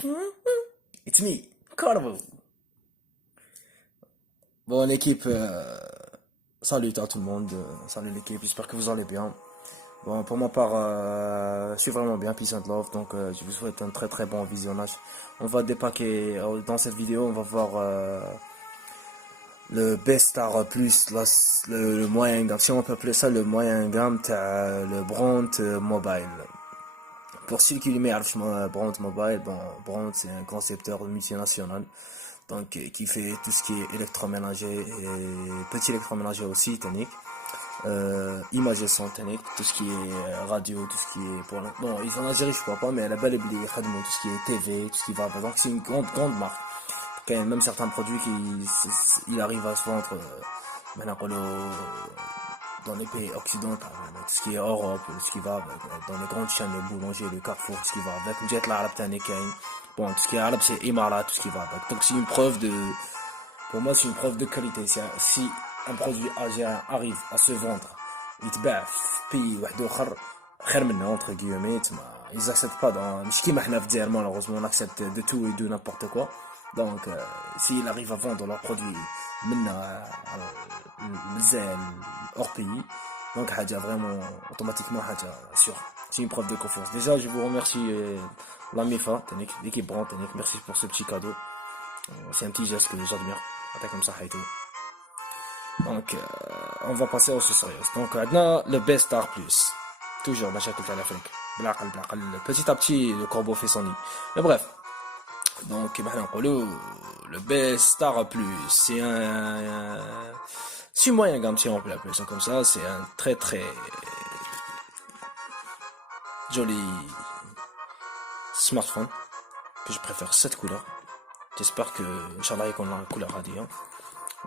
It's me, Carvo. Bon, l'équipe, salut à tout le monde, salut l'équipe, j'espère que vous allez bien. Bon, pour ma part, je suis vraiment bien, peace and love, donc je vous souhaite un très très bon visionnage. On va dépaquer, dans cette vidéo, on va voir le best star plus, le moyen gamme, si on peut appeler ça le moyen gamme, le Bront Mobile. Pour ceux qui lui Bront Mobile, bon, Bront c'est un concepteur multinational, donc qui fait tout ce qui est électroménager et petit électroménager aussi, technique. Image et son technique, tout ce qui est radio, tout ce qui est pour bon, ils en Algérie je crois pas, mais à la belle et tout ce qui est TV, tout ce qui va, donc c'est une grande marque. Quand même certains produits il arrive à se vendre dans les pays occidentaux, tout ce qui est Europe, tout ce qui va dans les grandes chaînes de boulanger, le Carrefour, tout ce qui va avec, jet l'arabe bon, tout ce qui est arabe c'est Imara, tout ce qui va avec. Donc c'est une preuve pour moi c'est une preuve de qualité. Si un produit algérien arrive à se vendre, يتباع في pays واحد اخر خير منه entre guillemets, ils acceptent pas dans مش كيما حنا في الجزائر malheureusement on accepte de tout et de n'importe quoi. Donc s'ils arrivent à vendre leurs produits hors pays, donc حاجة vraiment automatiquement حاجة sûre. C'est une preuve de confiance. Déjà je vous remercie la MIFA, l'équipe Brand, merci pour ce petit cadeau. C'est un petit geste que j'admire. Comme ça, donc, on va passer au sérieux. Donc, maintenant, le Best Star Plus. Toujours, machakil à l'Afrique. Petit à petit, le corbeau fait son nid. Mais bref. Donc, le Best Star Plus, c'est c'est moyen gamme, si on peut l'appeler ça comme ça. C'est un très très joli smartphone que je préfère cette couleur. J'espère que Inch'Allah qu'on a la couleur radie.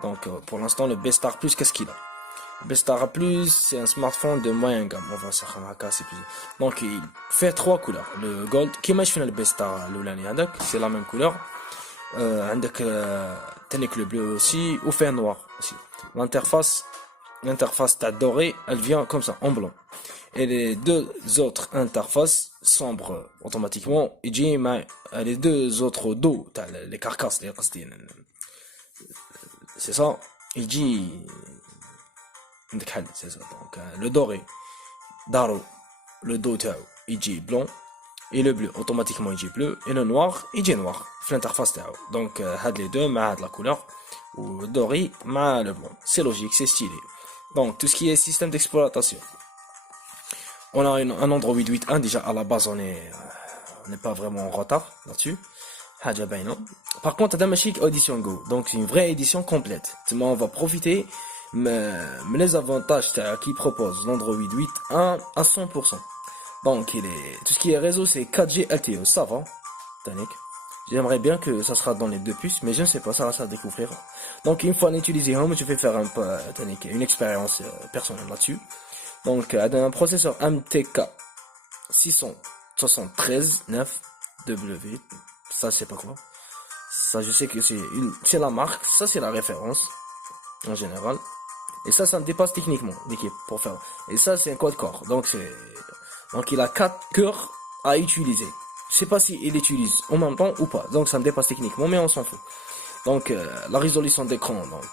Donc pour l'instant le Best Star Plus, qu'est-ce qu'il a? Le Best Star Plus, c'est un smartphone de moyen gamme. On va c'est plus. Donc il fait trois couleurs. Le gold qui marche le Best Star c'est la même couleur. عندك le bleu aussi ou fait noir aussi. L'interface doré, elle vient comme ça en blanc. Et les deux autres interfaces sombres automatiquement, les deux autres dos, les carcasses, c'est ça, c'est ça. Donc le doré, le dos il blanc, et le bleu automatiquement il bleu, et le noir il noir, l'interface donc les deux مع la couleur, ou le doré مع le blanc, c'est logique, c'est stylé. Donc tout ce qui est système d'exploitation, on a un Android 8.1, déjà à la base on n'est pas vraiment en retard là-dessus. Par contre, on a Audition Go, donc c'est une vraie édition complète. On va profiter mais les avantages qu'il propose l'Android 8.1 à 100%. Donc tout ce qui est réseau c'est 4G LTE, ça va. J'aimerais bien que ça sera dans les deux puces, mais je ne sais pas, ça reste à découvrir. Donc une fois utilisé, je vais faire une expérience personnelle là-dessus. Donc un processeur MTK 673 9W, ça je sais pas quoi. Ça je sais que c'est la marque, ça c'est la référence en général. Et ça me dépasse techniquement l'équipe pour faire. Et ça c'est un quad-core. Donc il a 4 cœurs à utiliser. Je sais pas si il utilise en même temps ou pas. Donc ça me dépasse techniquement, mais on s'en fout. Donc la résolution d'écran, donc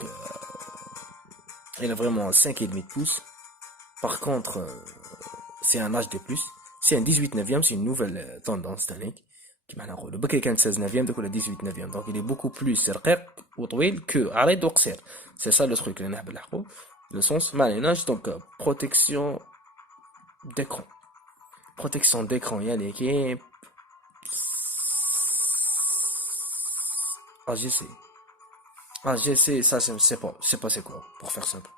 elle est vraiment 5,5 pouces. Par contre, c'est un HD+, c'est un 18 neuvième, c'est une nouvelle tendance technique. Qui m'a le bac est 16 neuvième, donc le 18 neuvième. Donc il est beaucoup plus رقيق وطويل que عريض وقصير. C'est ça le truc, le sens malinage, donc protection d'écran. Protection d'écran, il y a des qui AGC, ça je sais pas c'est quoi, pour faire simple.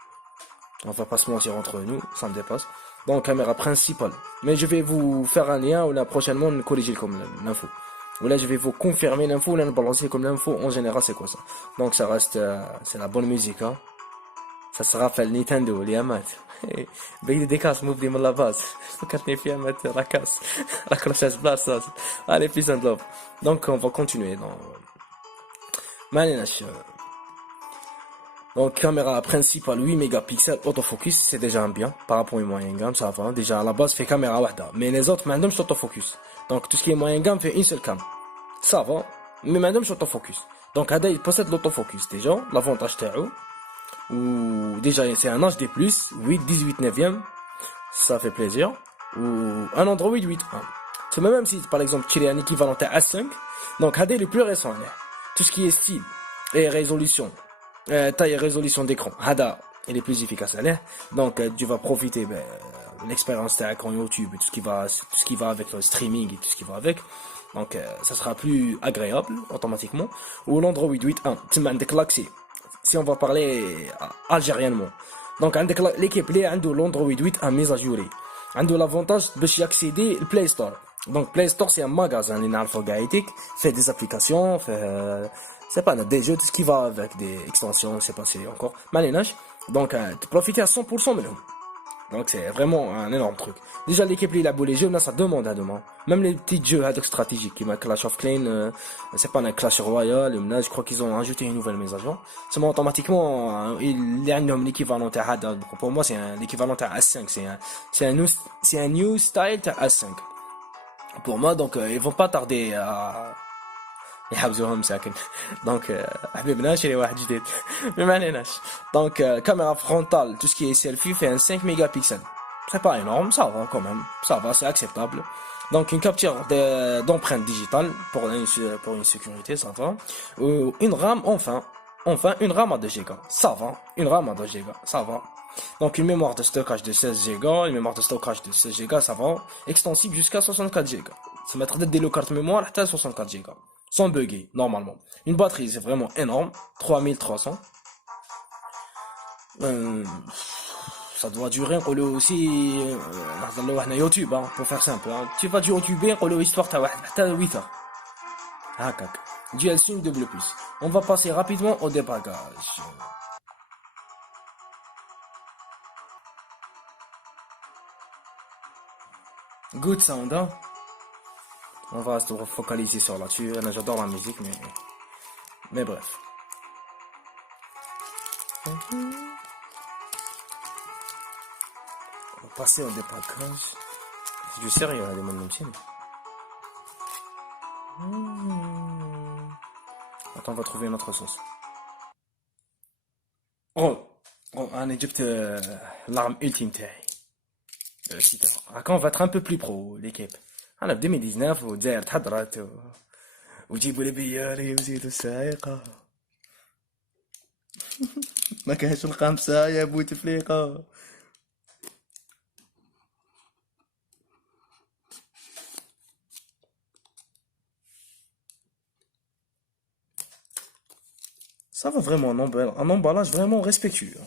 On va pas se mentir entre nous, ça me dépasse. Donc caméra principale. Mais je vais vous faire un lien ou là prochainement nous corriger comme l'info. Ou là je vais vous confirmer l'info ou là nous balancer comme l'info. En général c'est quoi ça? Donc ça reste c'est la bonne musique hein. Ça se rappelle Nintendo, les amat. Big des casses move de la base. فكرتني فيها مات la casse. L'accrochage place. Allez peace and love. Donc on va continuer dans Malinash. Donc caméra principale 8 mégapixels autofocus, c'est déjà un bien par rapport au moyen gamme, ça va. Déjà à la base fait caméra wahda, mais les autres maintenant c'est autofocus. Donc tout ce qui est moyen gamme fait une seule cam. ça va, mais madame, je l'autofocus. Donc, Ada, il possède l'autofocus, déjà, l'avantage تاعو. Ou, déjà, c'est un HD+, 8, 18, 9e, ça fait plaisir. Ou, un Android 8.1. C'est même si, par exemple, tu as un équivalent à A5, donc, Ada est le plus récent, là. Tout ce qui est style et résolution, taille et résolution d'écran, Ada, il est plus efficace, là. Donc, tu vas profiter, ben, l'expérience d'écran YouTube et tout ce qui va avec le streaming et tout ce qui va avec. Donc, ça sera plus agréable, automatiquement. Ou l'Android 8.1, tu m'as l'accès. Si on va parler algériennement. Donc, l'équipe, les a l'Android 8.1 mise à jour. عنده l'avantage باش y accéder le Play Store. Donc Play Store c'est un magasin اللي نعرفه قاعدك fait des applications, fait c'est pas des jeux, tout ce qui va avec des extensions, je sais pas si encore. ماليناش. Donc tu profites à 100% منهم. Donc c'est vraiment un énorme truc. Déjà l'équipe il a beau les jeux, là ça demande à demain. Même les petits jeux avec stratégiques, comme Clash of Clans, c'est pas un Clash Royale, je crois qu'ils ont ajouté une nouvelle mise à jour. C'est automatiquement, il y a l'équivalent à Hada. Pour moi c'est l'équivalent à A5, c'est un new style à A5. Pour moi donc ils vont pas tarder à يحبسوهم ساكن دونك حبيبنا شري واحد جديد ما عليناش دونك caméra frontale tout ce qui est selfie fait un 5 mégapixels c'est pas énorme ça va quand même ça va c'est acceptable donc une capture d'empreinte digitale pour une sécurité ça va une RAM enfin une RAM à 2 Go ça va une RAM à 2 Go ça va donc une mémoire de stockage de 16 Go une mémoire de stockage de 16 Go ça va extensible jusqu'à 64 Go ça mettre des cartes mémoire à 64 Go sans bugger, normalement. Une batterie, c'est vraiment énorme. 3300. Ça doit durer, on le aussi, YouTube, hein, pour faire simple, hein. Tu vas du YouTube, on le histoire, t'as 8 heures. Ah, cac. Dual SIM double plus. On va passer rapidement au débagage. Good sound, hein. On va se focaliser sur là-dessus. J'adore la musique, mais bref. On va passer au débagage. C'est du sérieux, là, des mots de Attends, on va trouver une autre sauce. Oh, un Égypte, l'arme ultime, quand on va être un peu plus pro, l'équipe. انا ب 2019 والجزائر تحضرت وجيبوا لي بياري وزيدوا السايقه ما كانش الخمسه يا بوتفليقه ça va vraiment un emballage vraiment respectueux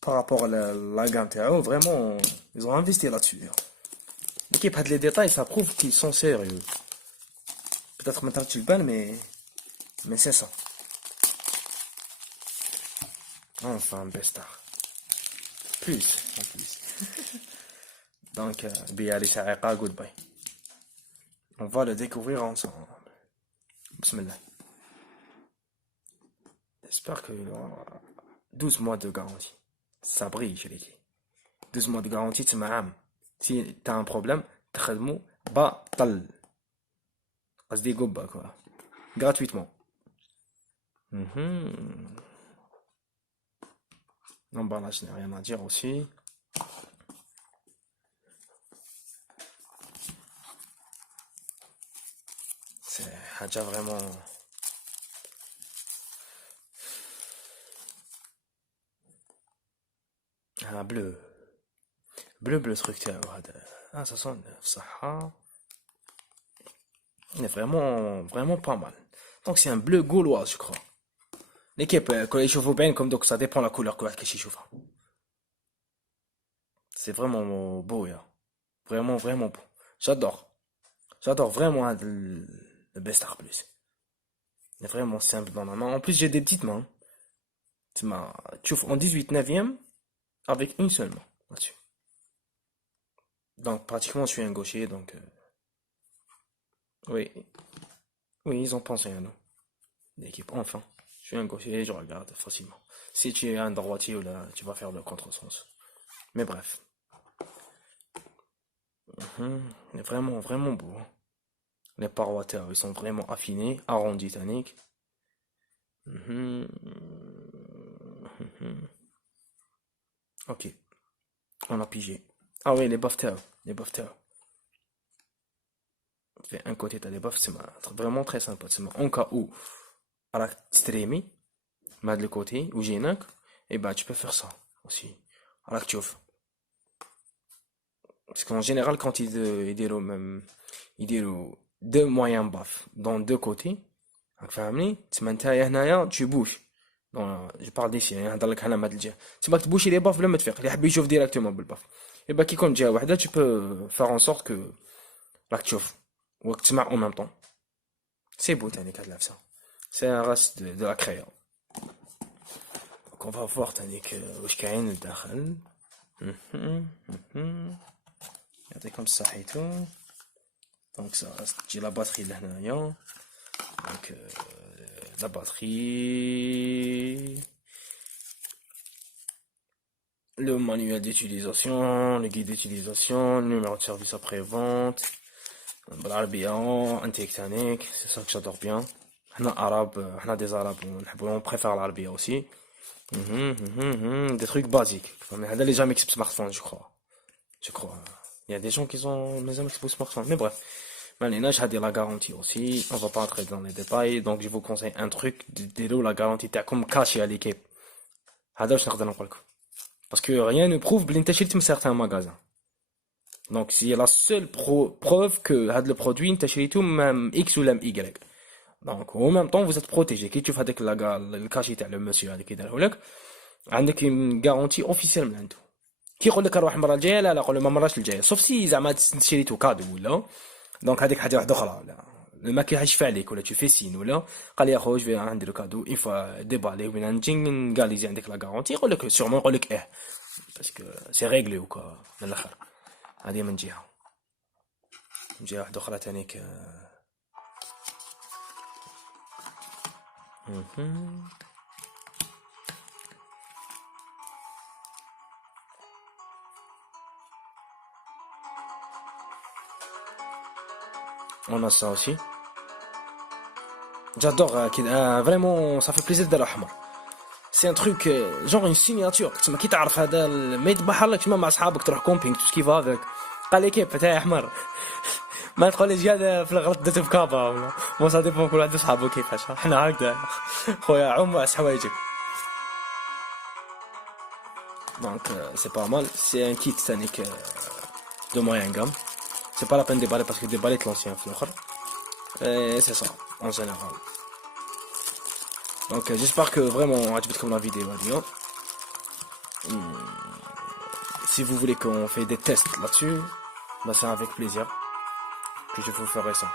par rapport à la gamme تاعو vraiment ils ont investi là-dessus. L'équipe a les détails, ça prouve qu'ils sont sérieux. Peut-être maintenant tu le bannes, mais c'est ça. Enfin, Bestar. Plus, en plus. Donc, Biali Sa'iqa, goodbye. On va le découvrir ensemble. Bismillah. J'espère qu'il aura 12 mois de garantie. Ça brille, je l'ai dit. 12 mois de garantie, tu m'as. Si t'as un problème, تخدمو بطل قصدي قبة quoi gratuitement. L'emballage n'a rien à dire aussi. C'est déjà vraiment un bleu truc ah 69 ça il est vraiment pas mal donc c'est un bleu gaulois je crois l'équipe quand ils chauffent bien comme donc ça dépend la couleur que tu chauffes c'est vraiment beau ya vraiment beau j'adore vraiment le Best Star Plus il est vraiment simple dans la main en plus j'ai des petites mains tu chauffes en 18 neuvième avec une seule main là-dessus. Donc pratiquement je suis un gaucher donc oui ils ont pensé à nous l'équipe enfin je suis un gaucher je regarde facilement si tu es un droitier ou là tu vas faire le contresens mais bref il est vraiment beau Les parois ils sont vraiment affinés, arrondis tanniques. Ok, on a pigé. Ah oui, les baffes les baffes. Fait un côté t'as des baffes, c'est vraiment très sympa. C'est en cas où, à la streamy, mais de le côté où j'ai une, et ben tu peux faire ça aussi. À la tchouf. Parce qu'en général, quand ils disent deux moyens baffes dans deux côtés, راك فاهمني تسمى نتايا هنايا tu bouges. Bon, je parle d'ici يعني نهضر لك على هاد الجهه تسمى تبوشي لي باف بلا ما تفيق اللي يحب يشوف ديريكتومون بالباف يبقى كي يكون جهه واحده tu peux faire en sorte que راك تشوف وراك تسمع en même temps. C'est beau تانيك هاد العفسه. C'est un reste de la créa. Donc on va voir تانيك واش كاين لداخل. يعطيكم صحيتو. Donc ça reste j'ai la batterie لهنايا. Donc la batterie, le manuel d'utilisation, le guide d'utilisation, le numéro de service après-vente, l'arabe, technique, c'est ça que j'adore bien. On a arabe, on a des arabes, on préfère l'arabe aussi. Des trucs basiques. Mais les gens qui smartphone, je crois. Je crois. Il y a des gens qui ont mes amis qui smartphone. Mais bref. Maintenant, j'ai la garantie aussi. On va pas entrer dans les détails. Donc, je vous conseille un truc. Délo la garantie. T'as comme caché à l'équipe. Parce que rien ne prouve l'intégration de certains magasins. Donc, c'est la seule preuve que le produit intégration même X ou même Y. Donc, en même temps, vous êtes protégé. Qui tu fais avec le cachet de le monsieur avec عندك une garantie officielle من عنده. كي يقول لك روح المره الجايه لا قول له ما مرش الجايه سوف سي زعما تشريتو كادو ولا دونك هذيك حاجه واحده اخرى لا ما كيحش عليك ولا تشوفي سين ولا قال لي اخويا جو عندي لو كادو اون فوا ديبالي وين نجي نغاليزي عندك لا غارونتي يقول لك سيغمون يقول لك باسكو سي ريغلي وكا من الاخر هذه من جهه واحده اخرى تانيك On a ça aussi. J'adore, vraiment, ça fait plaisir de l'ahmar. C'est un truc, genre une signature. Tu m'as quitté à هذا ما يتبحر لك تما مع اصحابك تروح كومبينغ تو سكي فافك قال لي كيف تاع احمر ما تقوليش هذا في الغلط درت في كابا ولا مو صا ديبون كل واحد صحابو كيفاش حنا هكذا خويا عمس حوايجك. Donc c'est pas mal, c'est un kit Sonic de moyenne gamme. C'est pas la peine de déballer parce que déballer est l'ancien fleur. Et c'est ça, en général. Donc j'espère que vraiment عجبتكم la vidéo. Si vous voulez qu'on fait des tests là-dessus, bah c'est avec plaisir que je vous ferai ça.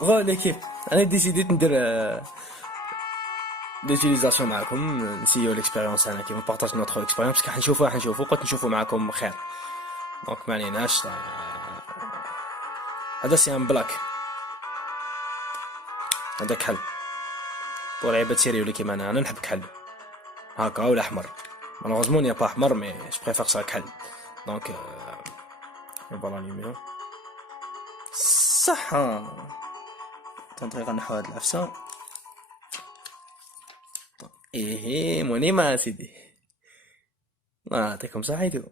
Bon l'équipe, on a décidé de ندير l'utilisation معكم نسيو l'expérience هنا كيما partage notre expérience parce حنشوفوا قلت نشوفوا معكم خير. دونك ما عليناش هذا سي ان بلاك هذا كحل ولعيبه سيريو اللي كيما انا نحب كحل هكا ولا احمر مالوغوزمون يا با احمر مي جو بريفير سا كحل دونك فوالا اليومين صح تنطري غنحو هاد العفسه ايه موني ما سيدي ما يعطيكم صحيتو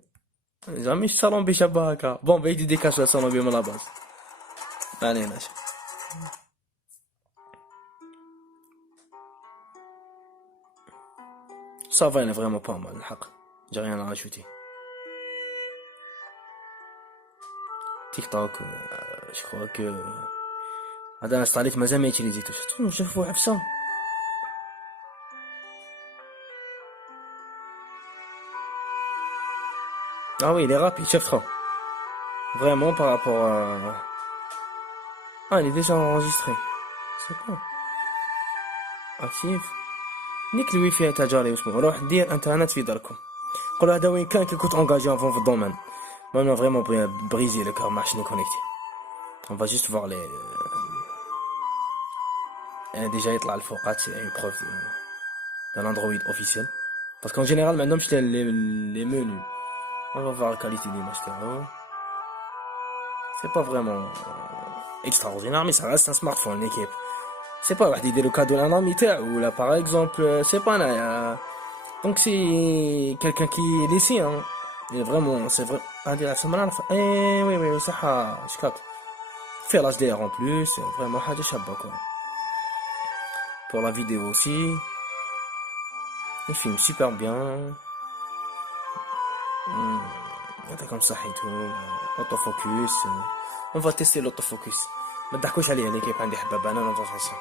jamais je salon بيشبه هكا بون بعيد ديكاش salon بي من لاباز ما عليناش. Ça va, il est vraiment pas mal, الحق. J'ai rien à rajouter. TikTok, je crois que هذا installé ما jamais utilisé tout ça. نشوفوا عفسه. Ah oui, il est rapide, chef trop. Vraiment par rapport à... Ah, il est déjà enregistré. C'est quoi? Actif. نيك الويفي تاع جاري واسمو روح دير انترنت في داركم قول هذا وين كان كي كنت انغاجي في الدومين ما فريمون بريزي لو كار ماش نكونيكتي on va juste voir les déjà يطلع الفوقات سي une preuve d'un Android officiel parce qu'en général ما عندهمش les menus on va voir la qualité d'image تاعو c'est pas vraiment extraordinaire, mais ça reste un smartphone, l'équipe. C'est pas واحد يدير le cadeau d'un ami ou là par exemple, c'est pas donc c'est quelqu'un qui est laissé, hein. Et vraiment, c'est vrai. هادي لا سمعنا eh oui oui صح شكات fait l'HDR en plus, c'est vraiment حاجة شابة quoi. Pour la vidéo aussi, il filme super bien. comme ça et tout, autofocus. On va tester l'autofocus. ما تضحكوش عليا l'équipe عندي حباب انا on va faire ça.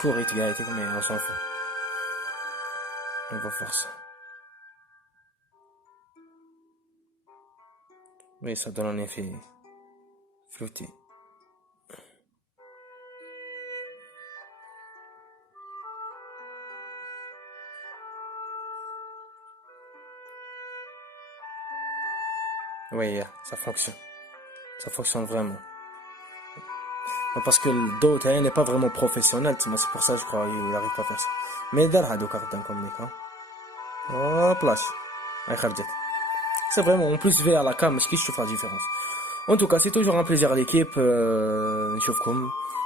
Pourri gars, mais on s'en fout. On va faire ça. Oui, ça donne un effet flouté. Oui, ça fonctionne. Ça fonctionne vraiment. Parce que le dos n'est pas vraiment professionnel, c'est pour ça je crois qu'il n'arrive pas à faire ça. Mais derrière, comme ça. Hop là. C'est vraiment, en plus vers la cam, je trouve la différence. En tout cas, c'est toujours un plaisir à l'équipe.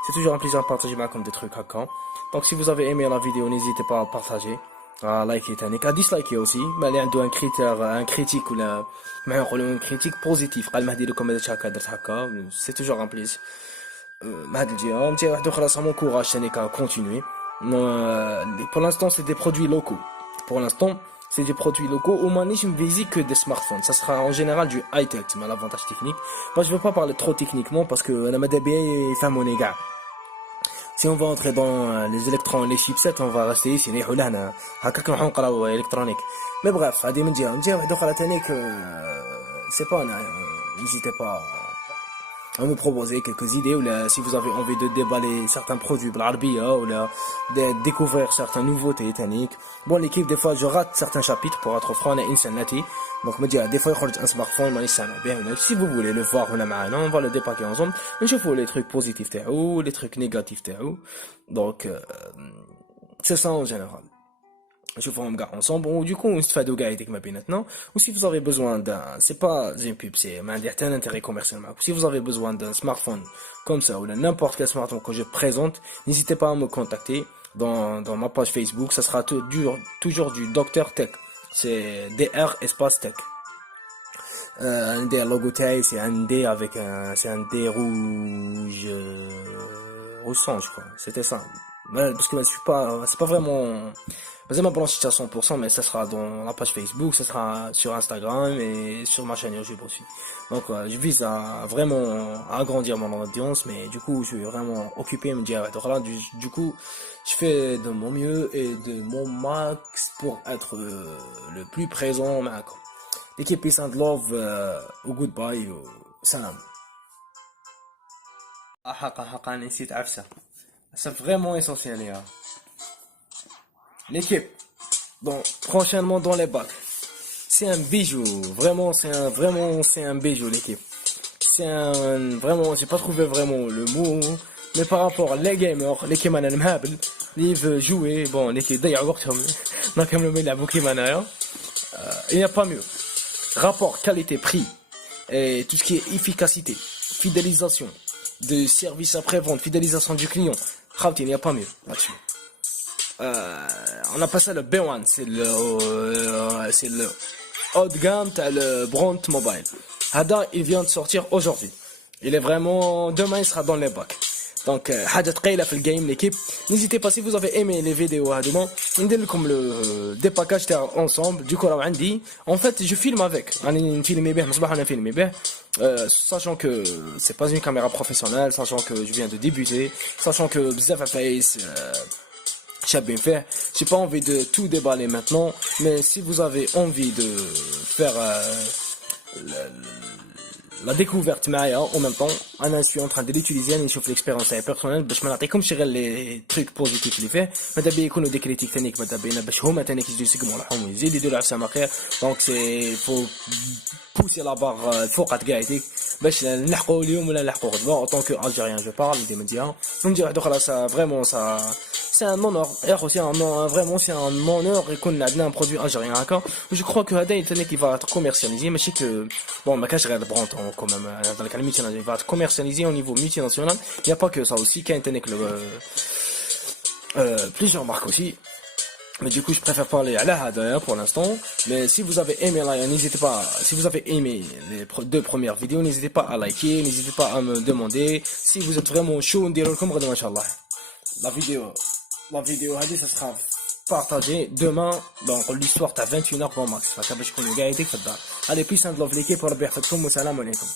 C'est toujours un plaisir de partager comme des trucs à quand. Donc si vous avez aimé la vidéo, n'hésitez pas à partager, à liker, à disliker aussi. Mais il y a un critère, un critique ou une critique positive. C'est toujours un plaisir. Ça m'encourage à continuer. Pour l'instant, c'est des produits locaux. Pour l'instant, c'est des produits locaux. Au moins, je ne visite que des smartphones. Ça sera en général du high-tech, c'est l'avantage technique. Moi, je ne veux pas parler trop techniquement parce que la madabia est femme mon égard. Si on va entrer dans les électrons, les chipsets, on va rester ici. Mais bref, c'est pas, n'hésitez pas à me proposer quelques idées, ou là, si vous avez envie de déballer certains produits بالعربية, ou là, de découvrir certaines nouveautés techniques. Bon, l'équipe, des fois, je rate certains chapitres, pour être franc, on a une sanati. Donc, me dire, des fois, il y a un smartphone, si vous voulez le voir, on va le dépacker ensemble. Je vous les trucs positifs, ou les trucs négatifs, donc, c'est ça en général. Je vous regarde ensemble. Bon, du coup, on se fait de gars avec ma maintenant. Ou si vous avez besoin d'un, c'est pas une pub, c'est un intérêt commercial. Si vous avez besoin d'un smartphone comme ça, ou n'importe quel smartphone que je présente, n'hésitez pas à me contacter dans ma page Facebook. Ça sera toujours du Dr Tech. C'est DR espace Tech. Un D logo taille, c'est un D avec c'est un D rouge, rouge sang, je crois. C'était ça. Parce que je suis pas, c'est pas vraiment, ma blanchissage à 100%, mais ça sera dans la page Facebook, ça sera sur Instagram et sur ma chaîne YouTube aussi. Donc, je vise à vraiment agrandir mon audience, mais du coup, je suis vraiment occupé, me dire, du coup, je fais de mon mieux et de mon max pour être le plus présent, l'équipe Peace and Love, ou goodbye, ou salam. نسيت عفسة. C'est vraiment essentiel, les gars. L'équipe, bon, prochainement dans les bacs. C'est un bijou, vraiment, c'est un bijou, l'équipe. Vraiment, j'ai pas trouvé vraiment le mot, mais par rapport à les gamers, les كيما المهابل, les veulent jouer, bon, les qui ضيعوا وقتهم, نكملوا يلعبوا كيما أنايا. Il n'y a pas mieux. Rapport qualité-prix et tout ce qui est efficacité, fidélisation, de service après-vente, fidélisation du client. Il n'y a pas mieux là-dessus. On a passé le B1, c'est le haut de gamme, t'as le Bront Mobile. Hada, il vient de sortir aujourd'hui. Il est vraiment, demain il sera dans les bacs. Donc, حاجة تقيلة في الجيم l'équipe. N'hésitez pas si vous avez aimé les vidéos هادوما ندير لكم le dépackage تاع ensemble. Du coup, là, en fait, je filme avec. راني نفيلمي به مصباح انا نفيلمي به. Sachant que c'est pas une caméra professionnelle, sachant que je viens de débuter, sachant que bzaf face bien fait. J'ai pas envie de tout déballer maintenant, mais si vous avez envie de faire la découverte معايا en même temps, je suis en train de l'utiliser, je trouve l'expérience personnelle باش ما نعطيكمش غير les trucs positifs اللي فيه، ماذا بيا يكونوا des critiques techniques ماذا بينا باش هما تاني يجوا يسقموا روحهم ويزيدوا يديروا عفسه ما خير. Donc c'est faut pousser la barre فوق تاعك باش نلحقوا اليوم ولا نلحقوا غدوه. En tant que algérien je parle ديما نديرها ندير واحد اخرى ça vraiment ça c'est un honneur. Et aussi, vraiment, c'est un honneur et qu'on a un produit algérien. Je crois que Hada qui va être commercialisé, mais je sais que, bon, ma cache regarde Brand, quand même, dans le cas multinational, il va être commercialisé au niveau multinational. Il n'y a pas que ça aussi, qu'il y a plusieurs marques aussi. Mais du coup, je préfère parler à la Hadaya pour l'instant. Mais si vous avez aimé n'hésitez pas, si vous avez aimé les deux premières vidéos, n'hésitez pas à liker, n'hésitez pas à me demander si vous êtes vraiment chaud, on dirait comme Reda, Machallah. La vidéo, Hadi, ça sera partagée demain, donc l'histoire à 21h grand max. Allez, peace and love l'équipe, pour le bien, salam alaikum.